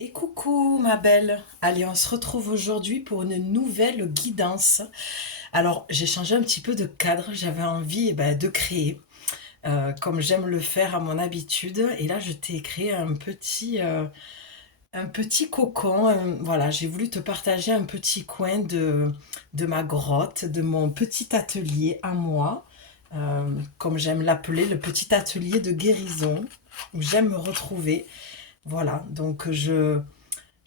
Et coucou ma belle, allez on se retrouve aujourd'hui pour une nouvelle guidance. Alors j'ai changé un petit peu de cadre, j'avais envie de créer comme j'aime le faire à mon habitude et là je t'ai créé un petit cocon. Voilà, j'ai voulu te partager un petit coin de ma grotte, de mon petit atelier à moi, comme j'aime l'appeler, le petit atelier de guérison où j'aime me retrouver. Voilà, donc je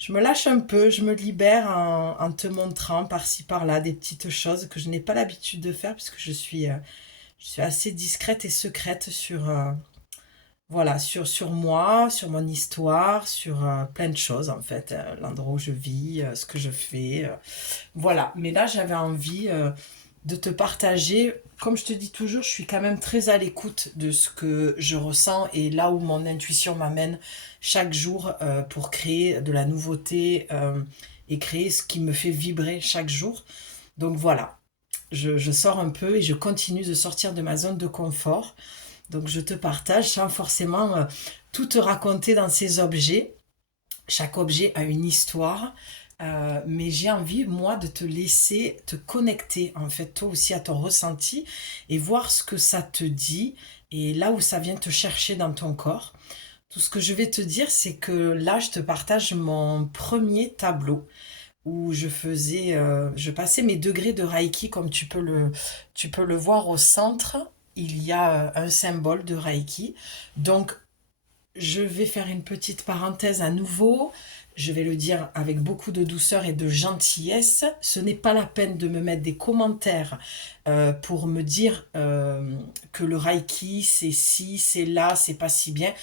me lâche un peu, je me libère en te montrant par-ci par-là des petites choses que je n'ai pas l'habitude de faire puisque je suis assez discrète et secrète sur moi, sur mon histoire, sur plein de choses en fait, l'endroit où je vis, ce que je fais. Voilà, mais là j'avais envie de te partager. Comme je te dis toujours, je suis quand même très à l'écoute de ce que je ressens et là où mon intuition m'amène chaque jour pour créer de la nouveauté et créer ce qui me fait vibrer chaque jour. Donc voilà, je sors un peu et je continue de sortir de ma zone de confort. Donc je te partage sans forcément tout te raconter dans ces objets. Chaque objet a une histoire, mais j'ai envie, moi, de te laisser te connecter, en fait, toi aussi à ton ressenti et voir ce que ça te dit et là où ça vient te chercher dans ton corps. Tout ce que je vais te dire, c'est que là, je te partage mon premier tableau où je passais mes degrés de Reiki, comme tu peux le voir au centre. Il y a un symbole de Reiki. Donc, je vais faire une petite parenthèse à nouveau. Je vais le dire avec beaucoup de douceur et de gentillesse. Ce n'est pas la peine de me mettre des commentaires pour me dire que le Reiki, c'est ci, c'est là, c'est pas si bien.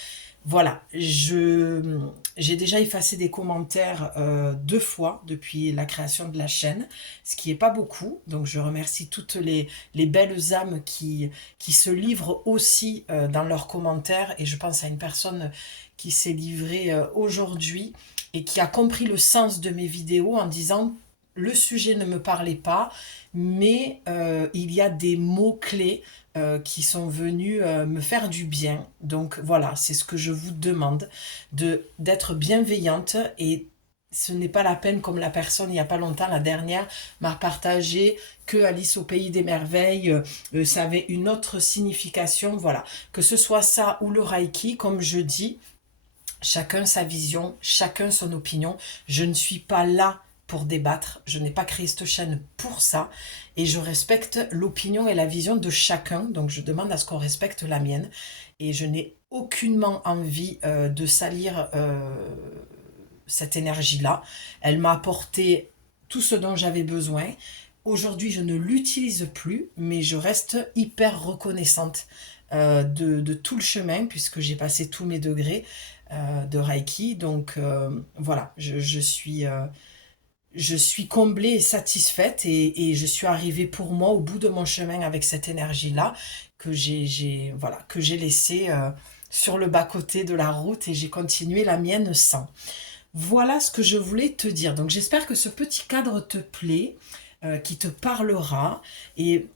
Voilà, j'ai déjà effacé des commentaires deux fois depuis la création de la chaîne, ce qui est pas beaucoup. Donc je remercie toutes les belles âmes qui se livrent aussi dans leurs commentaires. Et je pense à une personne qui s'est livrée aujourd'hui et qui a compris le sens de mes vidéos en disant le sujet ne me parlait pas, mais il y a des mots-clés qui sont venus me faire du bien. Donc voilà, c'est ce que je vous demande, d'être bienveillante et ce n'est pas la peine comme la personne il n'y a pas longtemps, la dernière, m'a partagé que Alice au pays des merveilles, ça avait une autre signification. Voilà, que ce soit ça ou le Reiki, comme je dis, chacun sa vision, chacun son opinion. Je ne suis pas là pour débattre. Je n'ai pas créé cette chaîne pour ça. Et je respecte l'opinion et la vision de chacun. Donc je demande à ce qu'on respecte la mienne. Et je n'ai aucunement envie de salir cette énergie-là. Elle m'a apporté tout ce dont j'avais besoin. Aujourd'hui, je ne l'utilise plus, mais je reste hyper reconnaissante de tout le chemin, puisque j'ai passé tous mes degrés de Reiki. Donc voilà, je suis comblée et satisfaite et je suis arrivée pour moi au bout de mon chemin avec cette énergie-là voilà, que j'ai laissée sur le bas-côté de la route et j'ai continué la mienne sans. Voilà ce que je voulais te dire. Donc j'espère que ce petit cadre te plaît, qui te parlera. Et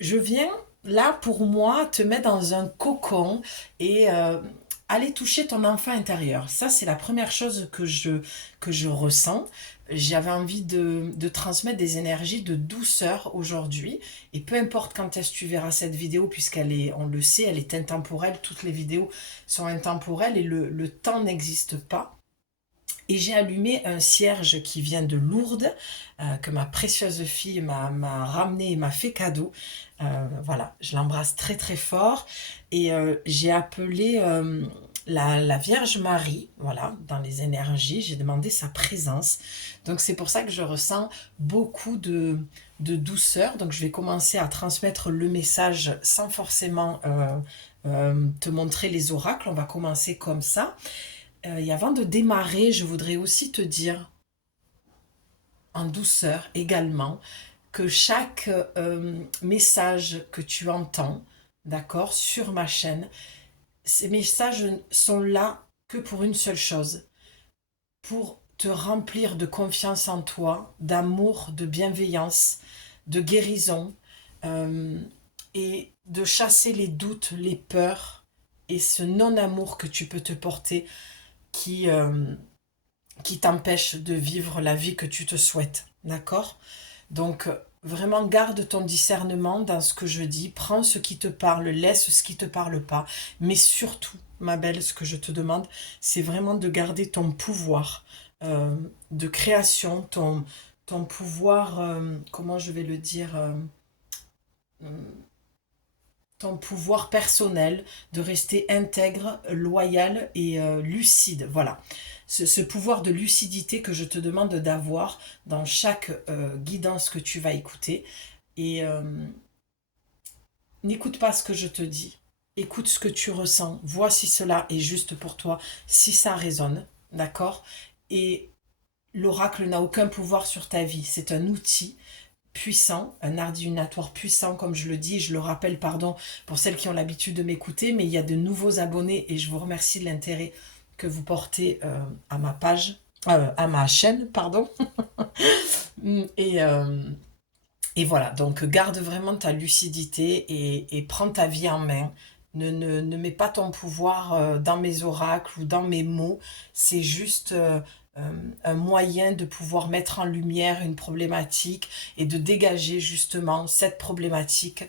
je viens là pour moi te mettre dans un cocon et aller toucher ton enfant intérieur. Ça, c'est la première chose que je ressens. J'avais envie de transmettre des énergies de douceur aujourd'hui. Et peu importe quand est-ce que tu verras cette vidéo, puisqu'elle est, on le sait, elle est intemporelle. Toutes les vidéos sont intemporelles et le temps n'existe pas. Et j'ai allumé un cierge qui vient de Lourdes, que ma précieuse fille m'a ramené et m'a fait cadeau. Voilà, je l'embrasse très très fort. Et j'ai appelé la Vierge Marie, voilà, dans les énergies. J'ai demandé sa présence. Donc c'est pour ça que je ressens beaucoup de douceur. Donc je vais commencer à transmettre le message sans forcément te montrer les oracles. On va commencer comme ça. Et avant de démarrer, je voudrais aussi te dire en douceur également que chaque message que tu entends, d'accord, sur ma chaîne, ces messages sont là que pour une seule chose, pour te remplir de confiance en toi, d'amour, de bienveillance, de guérison, euh, et de chasser les doutes, les peurs et ce non-amour que tu peux te porter qui, qui t'empêchent de vivre la vie que tu te souhaites. D'accord? Donc, vraiment, garde ton discernement dans ce que je dis. Prends ce qui te parle, laisse ce qui ne te parle pas. Mais surtout, ma belle, ce que je te demande, c'est vraiment de garder ton pouvoir de création, ton pouvoir, comment je vais le dire, ton pouvoir personnel, de rester intègre, loyal et lucide. Voilà. Ce pouvoir de lucidité que je te demande d'avoir dans chaque guidance que tu vas écouter. Et n'écoute pas ce que je te dis. Écoute ce que tu ressens. Vois si cela est juste pour toi, si ça résonne. D'accord? Et l'oracle n'a aucun pouvoir sur ta vie. C'est un outil puissant, un art divinatoire puissant, comme je le dis, je le rappelle, pardon, pour celles qui ont l'habitude de m'écouter, mais il y a de nouveaux abonnés et je vous remercie de l'intérêt que vous portez à ma page, à ma chaîne, pardon. et, euh, et voilà, donc garde vraiment ta lucidité et prends ta vie en main. Ne mets pas ton pouvoir dans mes oracles ou dans mes mots. C'est juste un moyen de pouvoir mettre en lumière une problématique et de dégager justement cette problématique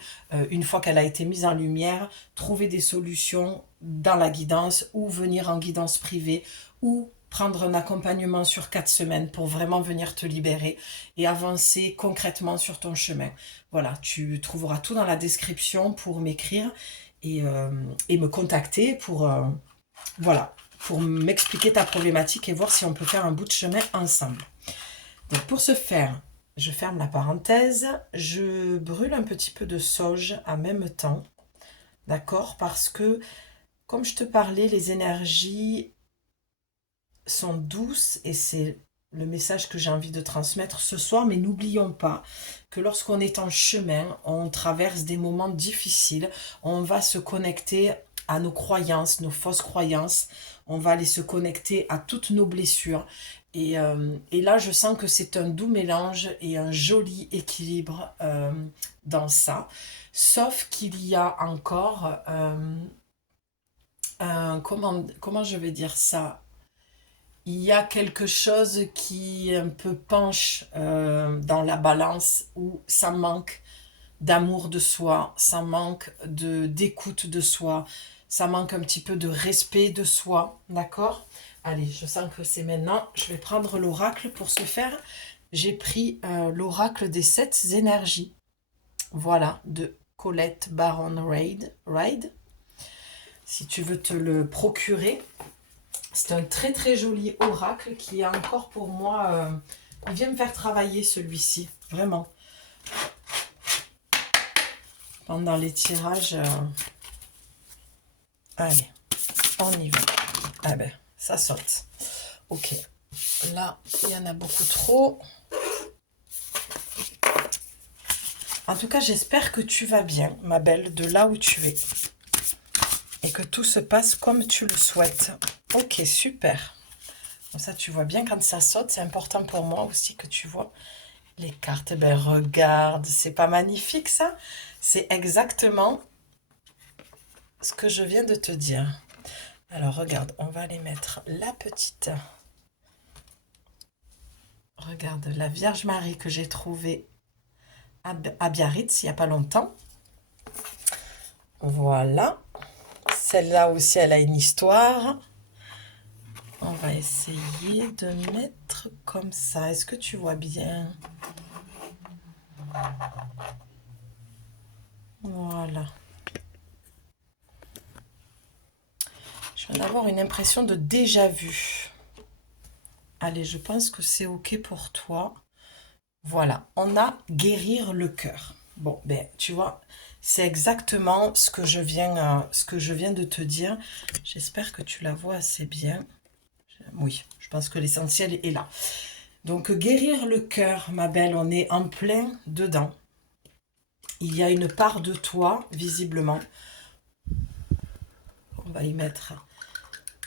une fois qu'elle a été mise en lumière, trouver des solutions dans la guidance ou venir en guidance privée ou prendre un accompagnement sur 4 semaines pour vraiment venir te libérer et avancer concrètement sur ton chemin. Voilà, tu trouveras tout dans la description pour m'écrire et me contacter voilà, pour m'expliquer ta problématique et voir si on peut faire un bout de chemin ensemble. Donc pour ce faire, je ferme la parenthèse, je brûle un petit peu de sauge en même temps, d'accord? Parce que, comme je te parlais, les énergies sont douces et c'est le message que j'ai envie de transmettre ce soir, mais n'oublions pas que lorsqu'on est en chemin, on traverse des moments difficiles, on va se connecter à nos croyances, nos fausses croyances, on va aller se connecter à toutes nos blessures. Et là, je sens que c'est un doux mélange et un joli équilibre dans ça. Sauf qu'il y a encore comment je vais dire ça? Il y a quelque chose qui un peu penche dans la balance où ça manque d'amour de soi, ça manque d'écoute de soi, ça manque un petit peu de respect de soi, d'accord? Allez, je sens que c'est maintenant. Je vais prendre l'oracle pour ce faire. J'ai pris l'oracle des 7 énergies. Voilà, de Colette Baron Reid. Si tu veux te le procurer. C'est un très très joli oracle qui est encore pour moi... il vient me faire travailler celui-ci, vraiment. Pendant les tirages... Allez, on y va. Ah ben, ça saute. Ok, là, il y en a beaucoup trop. En tout cas, j'espère que tu vas bien, ma belle, de là où tu es. Et que tout se passe comme tu le souhaites. Ok, super. Comme ça, tu vois bien quand ça saute. C'est important pour moi aussi que tu vois les cartes. Ben, regarde, c'est pas magnifique, ça? C'est exactement ce que je viens de te dire. Alors, regarde, on va aller mettre la petite... Regarde, la Vierge Marie que j'ai trouvée à Biarritz il n'y a pas longtemps. Voilà. Celle-là aussi, elle a une histoire. On va essayer de mettre comme ça. Est-ce que tu vois bien? Voilà. Je viens d'avoir une impression de déjà vu. Allez, je pense que c'est OK pour toi. Voilà, on a guérir le cœur. Bon, ben, tu vois, c'est exactement ce que je viens de te dire. J'espère que tu la vois assez bien. Oui, je pense que l'essentiel est là. Donc, guérir le cœur, ma belle, on est en plein dedans. Il y a une part de toi, visiblement. On va y mettre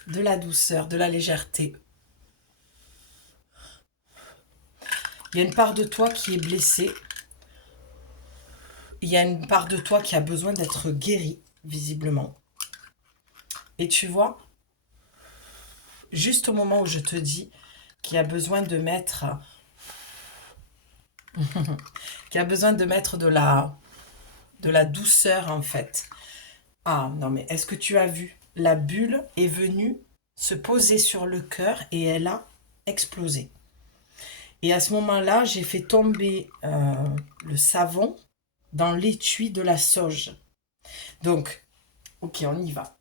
de la douceur, de la légèreté. Il y a une part de toi qui est blessée. Il y a une part de toi qui a besoin d'être guérie, visiblement. Et tu vois, juste au moment où je te dis qui a besoin de mettre, qui a besoin de mettre de la douceur en fait. Ah non mais est-ce que tu as vu? La bulle est venue se poser sur le cœur et elle a explosé. Et à ce moment-là, j'ai fait tomber le savon dans l'étui de la sauge. Donc, ok, on y va.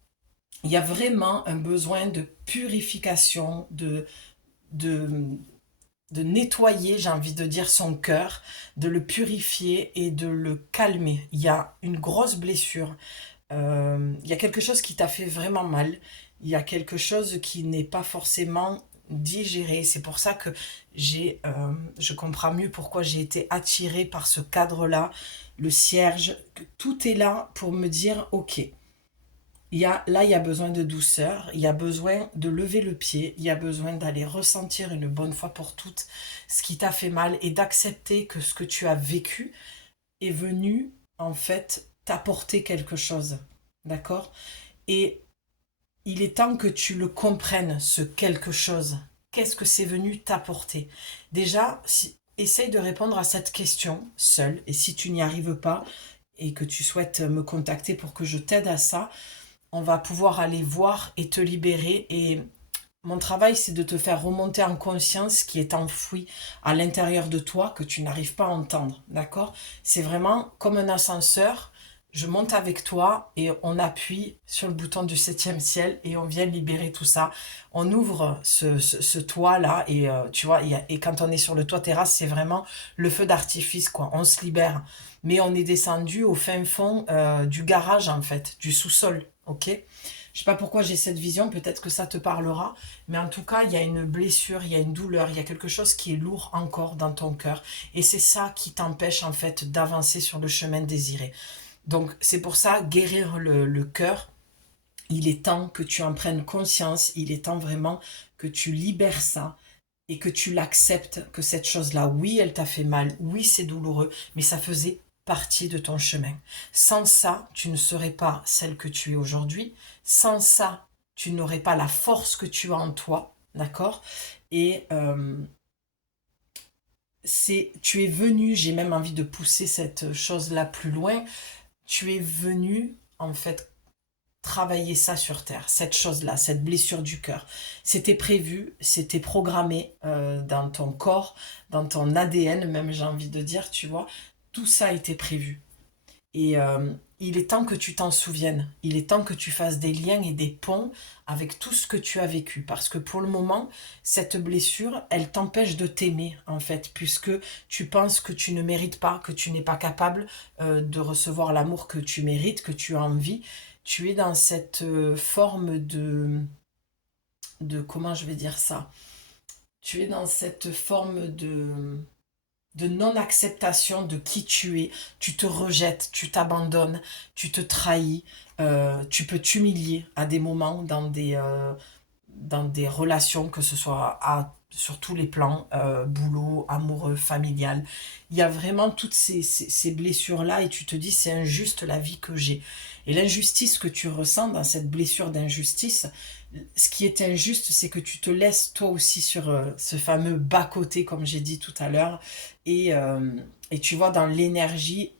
Il y a vraiment un besoin de purification, de, de nettoyer, j'ai envie de dire, son cœur, de le purifier et de le calmer. Il y a une grosse blessure. Il y a quelque chose qui t'a fait vraiment mal. Il y a quelque chose qui n'est pas forcément digéré. C'est pour ça que je comprends mieux pourquoi j'ai été attirée par ce cadre-là, le cierge. Tout est là pour me dire, ok, là, il y a besoin de douceur, il y a besoin de lever le pied, il y a besoin d'aller ressentir une bonne fois pour toutes ce qui t'a fait mal et d'accepter que ce que tu as vécu est venu, en fait, t'apporter quelque chose. D'accord? Et il est temps que tu le comprennes, ce quelque chose. Qu'est-ce que c'est venu t'apporter? Déjà, essaye de répondre à cette question seule. Et si tu n'y arrives pas et que tu souhaites me contacter pour que je t'aide à ça, on va pouvoir aller voir et te libérer. Et mon travail, c'est de te faire remonter en conscience ce qui est enfoui à l'intérieur de toi que tu n'arrives pas à entendre. D'accord? C'est vraiment comme un ascenseur. Je monte avec toi et on appuie sur le bouton du septième ciel et on vient libérer tout ça. On ouvre ce toit-là et tu vois, et quand on est sur le toit terrasse, c'est vraiment le feu d'artifice, quoi. On se libère. Mais on est descendu au fin fond du garage, en fait, du sous-sol. Ok? Je sais pas pourquoi j'ai cette vision, peut-être que ça te parlera, mais en tout cas, il y a une blessure, il y a une douleur, il y a quelque chose qui est lourd encore dans ton cœur. Et c'est ça qui t'empêche en fait d'avancer sur le chemin désiré. Donc c'est pour ça, guérir le cœur, il est temps que tu en prennes conscience, il est temps vraiment que tu libères ça et que tu l'acceptes, que cette chose-là, oui, elle t'a fait mal, oui, c'est douloureux, mais ça faisait partie de ton chemin. Sans ça, tu ne serais pas celle que tu es aujourd'hui. Sans ça, tu n'aurais pas la force que tu as en toi, d'accord? Et tu es venu, j'ai même envie de pousser cette chose-là plus loin, tu es venu, en fait, travailler ça sur Terre, cette chose-là, cette blessure du cœur. C'était prévu, c'était programmé dans ton corps, dans ton ADN même, j'ai envie de dire, tu vois. Tout ça a été prévu. Et il est temps que tu t'en souviennes. Il est temps que tu fasses des liens et des ponts avec tout ce que tu as vécu. Parce que pour le moment, cette blessure, elle t'empêche de t'aimer, en fait, puisque tu penses que tu ne mérites pas, que tu n'es pas capable de recevoir l'amour que tu mérites, que tu as envie. Tu es dans cette forme comment je vais dire ça? Tu es dans cette forme de non-acceptation de qui tu es. Tu te rejettes, tu t'abandonnes, tu te trahis, tu peux t'humilier à des moments dans des relations, que ce soit sur tous les plans, boulot, amoureux, familial. Il y a vraiment toutes ces blessures-là et tu te dis c'est injuste la vie que j'ai. Et l'injustice que tu ressens dans cette blessure d'injustice, ce qui est injuste, c'est que tu te laisses toi aussi sur ce fameux bas-côté, comme j'ai dit tout à l'heure. Et tu vois, dans l'énergie,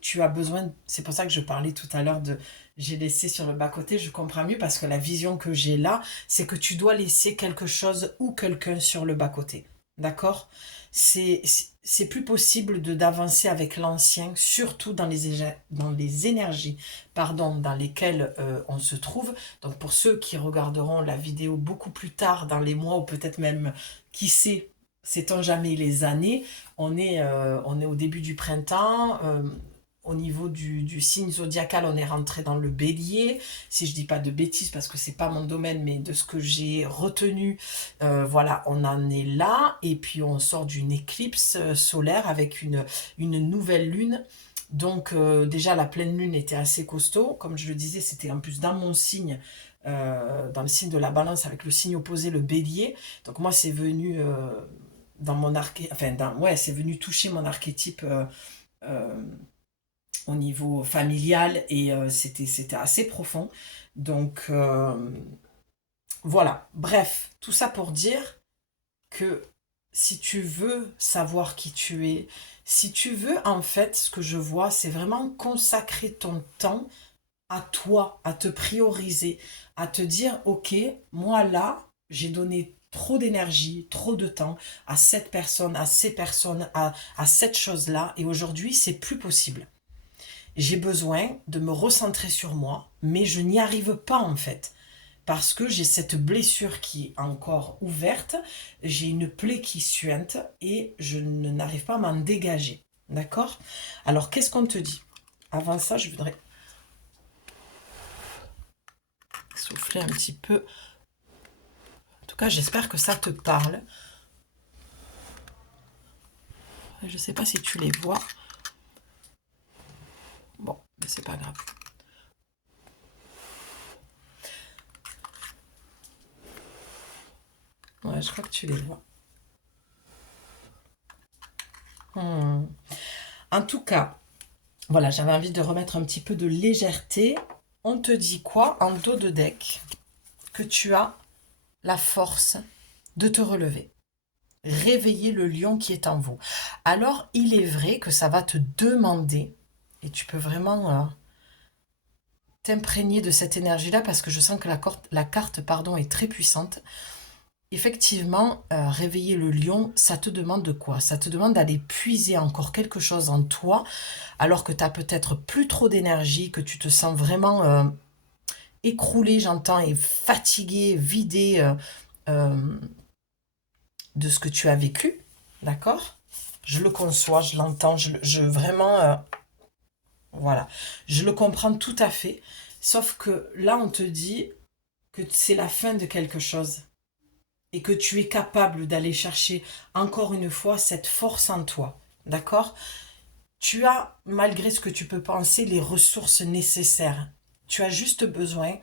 tu as besoin, c'est pour ça que je parlais tout à l'heure de j'ai laissé sur le bas-côté, je comprends mieux parce que la vision que j'ai là, c'est que tu dois laisser quelque chose ou quelqu'un sur le bas-côté. D'accord? C'est plus possible d'avancer avec l'ancien, surtout dans les énergies pardon, dans lesquelles on se trouve. Donc pour ceux qui regarderont la vidéo beaucoup plus tard dans les mois ou peut-être même, qui sait, sait-on jamais les années, on est au début du printemps. Au niveau du signe zodiacal, on est rentré dans le bélier. Si je dis pas de bêtises, parce que c'est pas mon domaine, mais de ce que j'ai retenu, voilà, on en est là. Et puis on sort d'une éclipse solaire avec une nouvelle lune. Donc déjà la pleine lune était assez costaud. Comme je le disais, c'était en plus dans mon signe, dans le signe de la balance avec le signe opposé, le bélier. Donc moi c'est venu dans mon enfin ouais, c'est venu toucher mon archétype euh, au niveau familial et c'était assez profond. Donc voilà, bref, tout ça pour dire, que si tu veux savoir qui tu es, si tu veux, en fait, ce que je vois, c'est vraiment consacrer ton temps à toi, à te prioriser, à te dire, ok, moi là, j'ai donné trop d'énergie, trop de temps à cette personne, à ces personnes, à cette chose-là, et aujourd'hui, c'est plus possible. J'ai besoin de me recentrer sur moi, mais je n'y arrive pas en fait. Parce que j'ai cette blessure qui est encore ouverte, j'ai une plaie qui suinte et je n'arrive pas à m'en dégager. D'accord? Alors, qu'est-ce qu'on te dit? Avant ça, je voudrais souffler un petit peu. En tout cas, j'espère que ça te parle. Je ne sais pas si tu les vois. Bon, mais c'est pas grave. Ouais, je crois que tu les vois. En tout cas, voilà, j'avais envie de remettre un petit peu de légèreté. On te dit quoi en dos de deck? Que tu as la force de te relever. Réveiller le lion qui est en vous. Alors, il est vrai que ça va te demander, et tu peux vraiment t'imprégner de cette énergie-là parce que je sens que la carte pardon, est très puissante. Effectivement, réveiller le lion, ça te demande de quoi? Ça te demande d'aller puiser encore quelque chose en toi, alors que tu as peut-être plus trop d'énergie, que tu te sens vraiment écroulé, j'entends, et fatigué, vidé de ce que tu as vécu, d'accord? Je le conçois, je l'entends, vraiment, voilà, je le comprends tout à fait. Sauf que là, on te dit que c'est la fin de quelque chose et que tu es capable d'aller chercher encore une fois cette force en toi, d'accord? Tu as, malgré ce que tu peux penser, les ressources nécessaires. Tu as juste besoin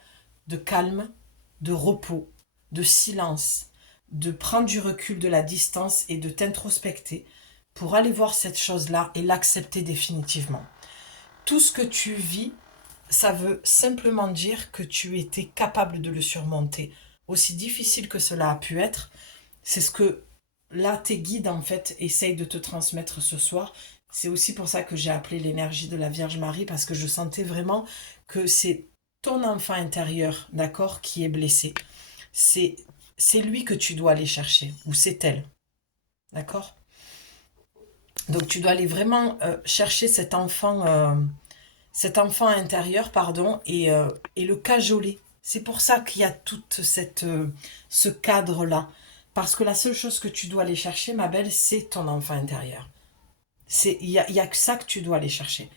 de calme, de repos, de silence, de prendre du recul, de la distance et de t'introspecter pour aller voir cette chose-là et l'accepter définitivement. Tout ce que tu vis, ça veut simplement dire que tu étais capable de le surmonter. Aussi difficile que cela a pu être, c'est ce que là tes guides en fait essayent de te transmettre ce soir. C'est aussi pour ça que j'ai appelé l'énergie de la Vierge Marie parce que je sentais vraiment que c'est ton enfant intérieur, d'accord, qui est blessé. C'est c'est lui que tu dois aller chercher ou c'est elle, d'accord? Donc tu dois aller vraiment chercher cet enfant intérieur, pardon, et le cajoler. C'est pour ça qu'il y a tout ce cadre-là. Parce que la seule chose que tu dois aller chercher, ma belle, c'est ton enfant intérieur. Il y a que ça que tu dois aller chercher.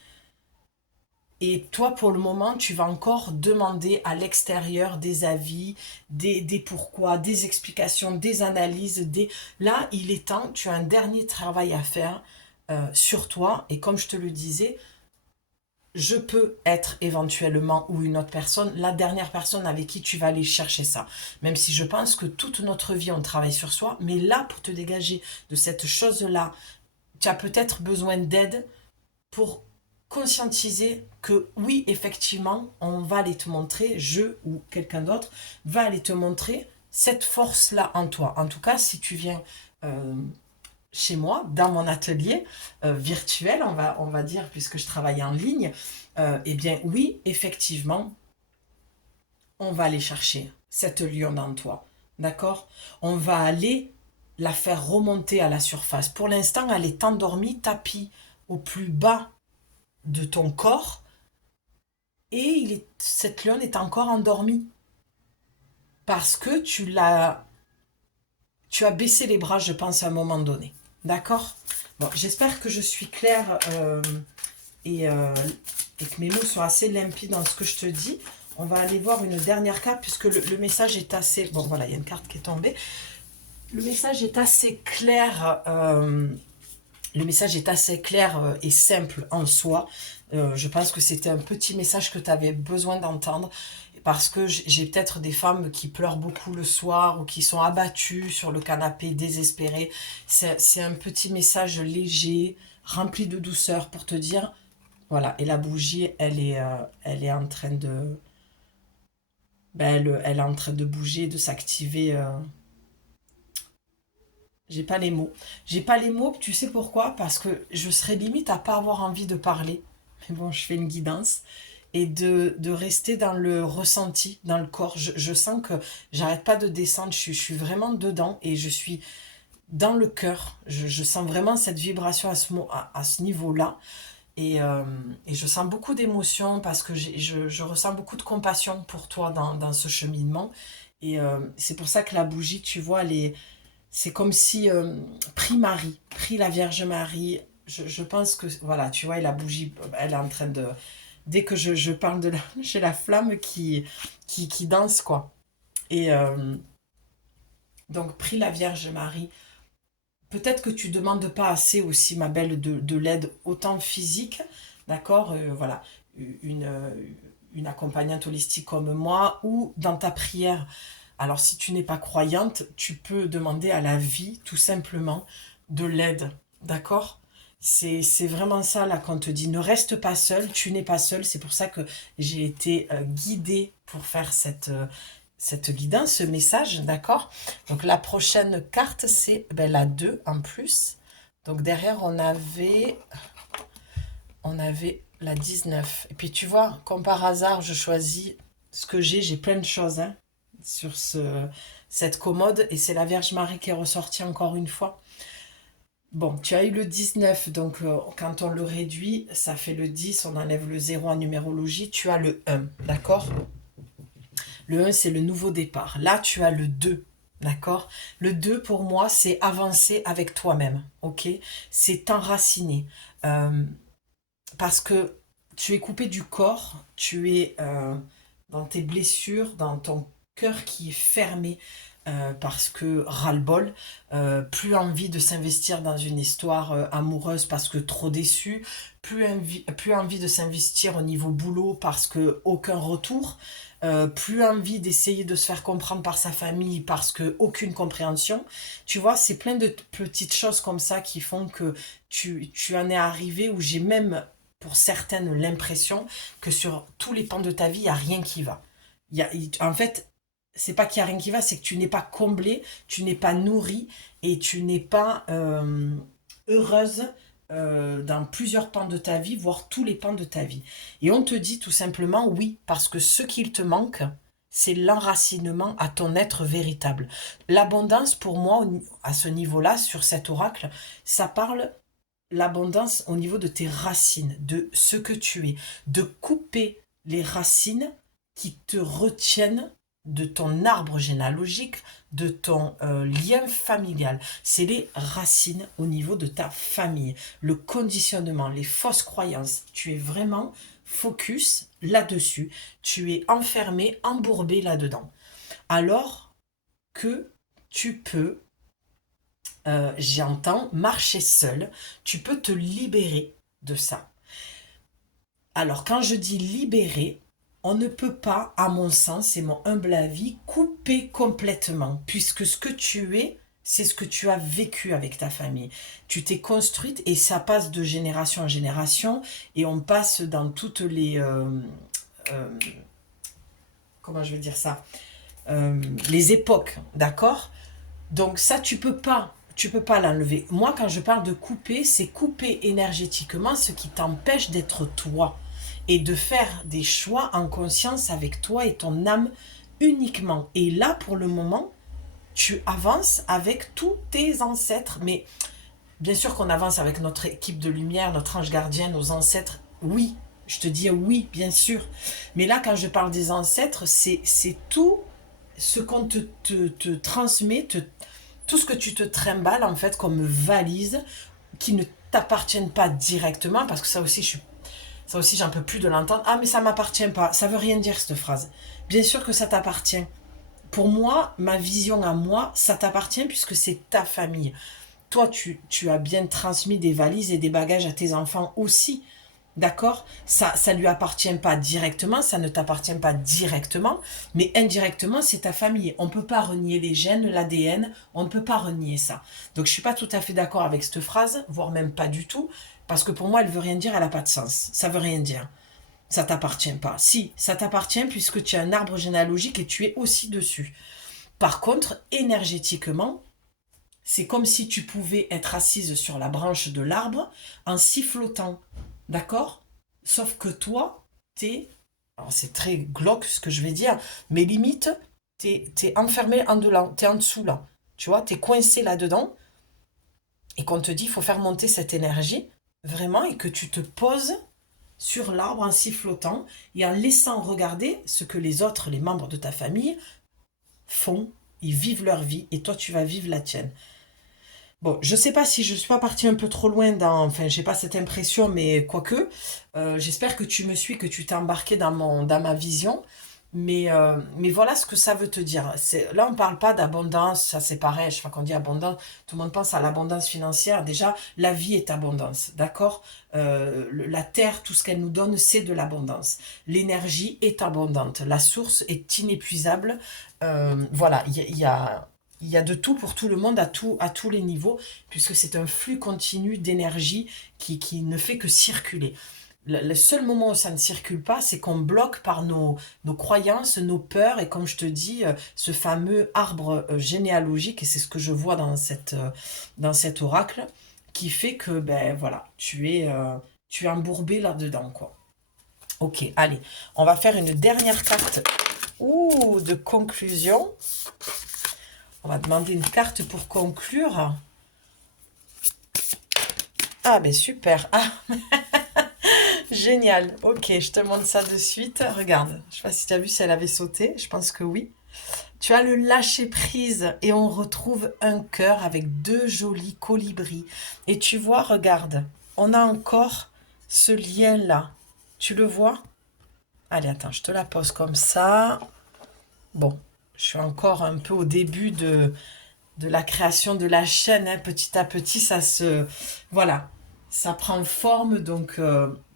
Et toi, pour le moment, tu vas encore demander à l'extérieur des avis, des pourquoi, des explications, des analyses. Là, il est temps, tu as un dernier travail à faire sur toi. Et comme je te le disais, je peux être éventuellement ou une autre personne, la dernière personne avec qui tu vas aller chercher ça. Même si je pense que toute notre vie, on travaille sur soi, mais là, pour te dégager de cette chose-là, tu as peut-être besoin d'aide pour conscientiser que oui, effectivement, on va aller te montrer, je ou quelqu'un d'autre va aller te montrer cette force-là en toi. En tout cas, si tu viens chez moi, dans mon atelier virtuel, on va dire, puisque je travaille en ligne, eh bien oui, effectivement, on va aller chercher cette lionne en toi. D'accord? On va aller la faire remonter à la surface. Pour l'instant, elle est endormie, tapis au plus bas de ton corps, et cette lionne est encore endormie. Parce que tu as baissé les bras, je pense, à un moment donné. D'accord? Bon, j'espère que je suis claire et, euh, et que mes mots sont assez limpides dans ce que je te dis. On va aller voir une dernière carte puisque le message est assez... Bon, voilà, il y a une carte qui est tombée. Le message est assez clair. Le message est assez clair et simple en soi. Je pense que c'était un petit message que tu avais besoin d'entendre parce que j'ai peut-être des femmes qui pleurent beaucoup le soir ou qui sont abattues sur le canapé, désespérées. C'est un petit message léger, rempli de douceur pour te dire, voilà, et la bougie, elle est en train de... Ben, elle est en train de bouger, de s'activer J'ai pas les mots. J'ai pas les mots, tu sais pourquoi? Parce que je serais limite à pas avoir envie de parler. Mais bon, je fais une guidance. Et de rester dans le ressenti, dans le corps. Je sens que j'arrête pas de descendre, je suis vraiment dedans et je suis dans le cœur. Je sens vraiment cette vibration à ce niveau-là. Et je sens beaucoup d'émotions parce que je ressens beaucoup de compassion pour toi dans ce cheminement. Et c'est pour ça que la bougie, tu vois, c'est comme si, prie Marie, prie la Vierge Marie. Je pense que, voilà, tu vois, et la bougie, elle est en train de... Dès que je parle de la... J'ai la flamme qui danse, quoi. Et donc, prie la Vierge Marie. Peut-être que tu demandes pas assez aussi, ma belle, de l'aide autant physique, d'accord? Voilà, une, euh, une accompagnante holistique comme moi, ou dans ta prière. Alors, si tu n'es pas croyante, tu peux demander à la vie, tout simplement, de l'aide, d'accord? C'est vraiment ça, là, qu'on te dit. Ne reste pas seul, tu n'es pas seul. C'est pour ça que j'ai été guidée pour faire cette guidance, ce message, d'accord? Donc, la prochaine carte, c'est ben, la 2 en plus. Donc, derrière, on avait la 19. Et puis, tu vois, comme par hasard, je choisis ce que j'ai plein de choses, hein, sur cette commode, et c'est la Vierge Marie qui est ressortie encore une fois. Bon, tu as eu le 19, donc quand on le réduit, ça fait le 10, on enlève le 0 en numérologie, tu as le 1, d'accord? Le 1, c'est le nouveau départ. Là, tu as le 2, d'accord? Le 2, pour moi, c'est avancer avec toi-même, ok? C'est t'enraciner. Euh, Parce que tu es coupé du corps, tu es dans tes blessures, dans ton cœur qui est fermé parce que ras-le-bol, plus envie de s'investir dans une histoire amoureuse parce que trop déçu, plus envie de s'investir au niveau boulot parce que aucun retour, plus envie d'essayer de se faire comprendre par sa famille parce que aucune compréhension. Tu vois, c'est plein de petites choses comme ça qui font que tu en es arrivé où j'ai même pour certaines l'impression que sur tous les pans de ta vie, il n'y a rien qui va. En fait, c'est pas qu'il n'y a rien qui va, c'est que tu n'es pas comblé, tu n'es pas nourri et tu n'es pas heureuse dans plusieurs pans de ta vie, voire tous les pans de ta vie. Et on te dit tout simplement oui, parce que ce qu'il te manque, c'est l'enracinement à ton être véritable. L'abondance, pour moi, à ce niveau-là, sur cet oracle, ça parle l'abondance au niveau de tes racines, de ce que tu es, de couper les racines qui te retiennent de ton arbre généalogique, de ton lien familial. C'est les racines au niveau de ta famille, le conditionnement, les fausses croyances. Tu es vraiment focus là-dessus. Tu es enfermé, embourbé là-dedans. Alors que tu peux j'entends marcher seul, tu peux te libérer de ça. Alors quand je dis libérer, on ne peut pas, à mon sens, c'est mon humble avis, couper complètement, puisque ce que tu es, c'est ce que tu as vécu avec ta famille. Tu t'es construite et ça passe de génération en génération et on passe dans toutes les... euh, comment je veux dire ça les époques, d'accord? Donc ça, tu peux pas l'enlever. Moi, quand je parle de couper, c'est couper énergétiquement ce qui t'empêche d'être toi et de faire des choix en conscience avec toi et ton âme uniquement. Et là, pour le moment, tu avances avec tous tes ancêtres. Mais bien sûr qu'on avance avec notre équipe de lumière, notre ange gardien, nos ancêtres. Oui, je te dis oui, bien sûr. Mais là, quand je parle des ancêtres, c'est tout ce qu'on te transmet, tout ce que tu te trimbales en fait comme valise qui ne t'appartiennent pas directement, parce que ça aussi j'en peux plus de l'entendre. Ah mais ça m'appartient pas, ça veut rien dire cette phrase. Bien sûr que ça t'appartient. Pour moi, ma vision à moi, ça t'appartient puisque c'est ta famille. Toi, tu as bien transmis des valises et des bagages à tes enfants aussi. D'accord? Ça lui appartient pas directement, ça ne t'appartient pas directement, mais indirectement, c'est ta famille. On ne peut pas renier les gènes, l'ADN, on ne peut pas renier ça. Donc, je suis pas tout à fait d'accord avec cette phrase, voire même pas du tout, parce que pour moi, elle veut rien dire, elle n'a pas de sens. Ça veut rien dire. Ça t'appartient pas. Si, ça t'appartient puisque tu as un arbre généalogique et tu es aussi dessus. Par contre, énergétiquement, C'est comme si tu pouvais être assise sur la branche de l'arbre en sifflotant. D'accord? Sauf que toi, t'es... Alors c'est très glauque ce que je vais dire, mais limite, t'es enfermé en dedans, t'es en dessous là. Tu vois, t'es coincé là-dedans et qu'on te dit il faut faire monter cette énergie, vraiment, et que tu te poses sur l'arbre en sifflotant et en laissant regarder ce que les autres, les membres de ta famille, font. Ils vivent leur vie et toi, tu vas vivre la tienne. Bon, je sais pas si je suis pas partie un peu trop loin dans... Enfin, j'ai pas cette impression, mais quoique, j'espère que tu me suis, que tu t'es embarqué dans ma vision. Mais voilà ce que ça veut te dire. Là, on parle pas d'abondance, ça c'est pareil, chaque fois qu'on dit abondance, tout le monde pense à l'abondance financière. Déjà, la vie est abondance, d'accord? La terre, tout ce qu'elle nous donne, c'est de l'abondance. L'énergie est abondante, la source est inépuisable. Voilà, il y a de tout pour tout le monde à tous les niveaux, puisque c'est un flux continu d'énergie qui ne fait que circuler. Le seul moment où ça ne circule pas, c'est qu'on bloque par nos croyances, nos peurs, et comme je te dis, ce fameux arbre généalogique, et c'est ce que je vois dans cet oracle, qui fait que, ben voilà, tu es embourbé là-dedans, quoi. Ok, allez, on va faire une dernière carte de conclusion. On va demander une carte pour conclure. Ah, ben super. Ah, génial. Ok, je te montre ça de suite. Regarde, je sais pas si tu as vu si elle avait sauté. Je pense que oui. Tu as le lâcher prise et on retrouve un cœur avec deux jolis colibris. Et tu vois, regarde, on a encore ce lien-là. Tu le vois? Allez, attends, je te la pose comme ça. Bon, je suis encore un peu au début de la création de la chaîne, hein. Petit à petit, voilà, ça prend forme, donc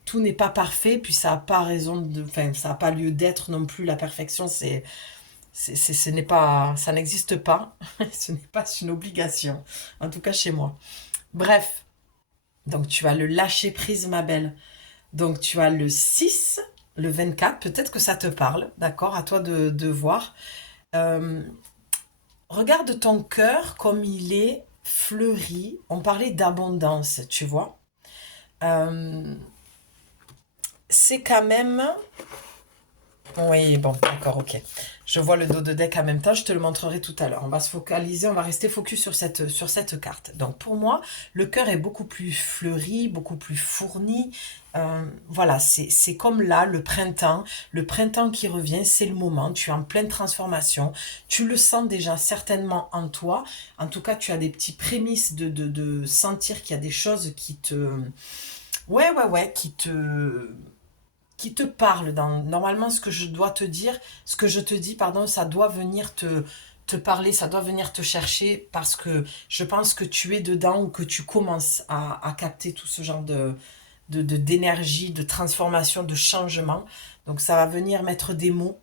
tout n'est pas parfait, puis ça n'a pas raison enfin, ça n'a pas lieu d'être non plus. La perfection, ce n'est pas, ça n'existe pas, ce n'est pas une obligation, en tout cas chez moi. Bref, donc tu as le lâcher prise, ma belle. Donc tu as le 6, le 24, peut-être que ça te parle, d'accord, à toi de voir. Euh, Regarde ton cœur comme il est fleuri. On parlait d'abondance, tu vois. Euh, c'est quand même... Oui, bon, d'accord, ok. Je vois le dos de deck en même temps, je te le montrerai tout à l'heure. On va se focaliser, on va rester focus sur cette carte. Donc pour moi, le cœur est beaucoup plus fleuri, beaucoup plus fourni. Voilà, c'est comme là, le printemps qui revient, c'est le moment, tu es en pleine transformation, tu le sens déjà certainement en toi. En tout cas, tu as des petits prémices de sentir qu'il y a des choses qui te... Ouais, qui te parle normalement ce que je dois te dire, ce que je te dis, pardon, ça doit venir te parler, ça doit venir te chercher parce que je pense que tu es dedans ou que tu commences à capter tout ce genre d'énergie, de transformation, de changement. Donc ça va venir mettre des mots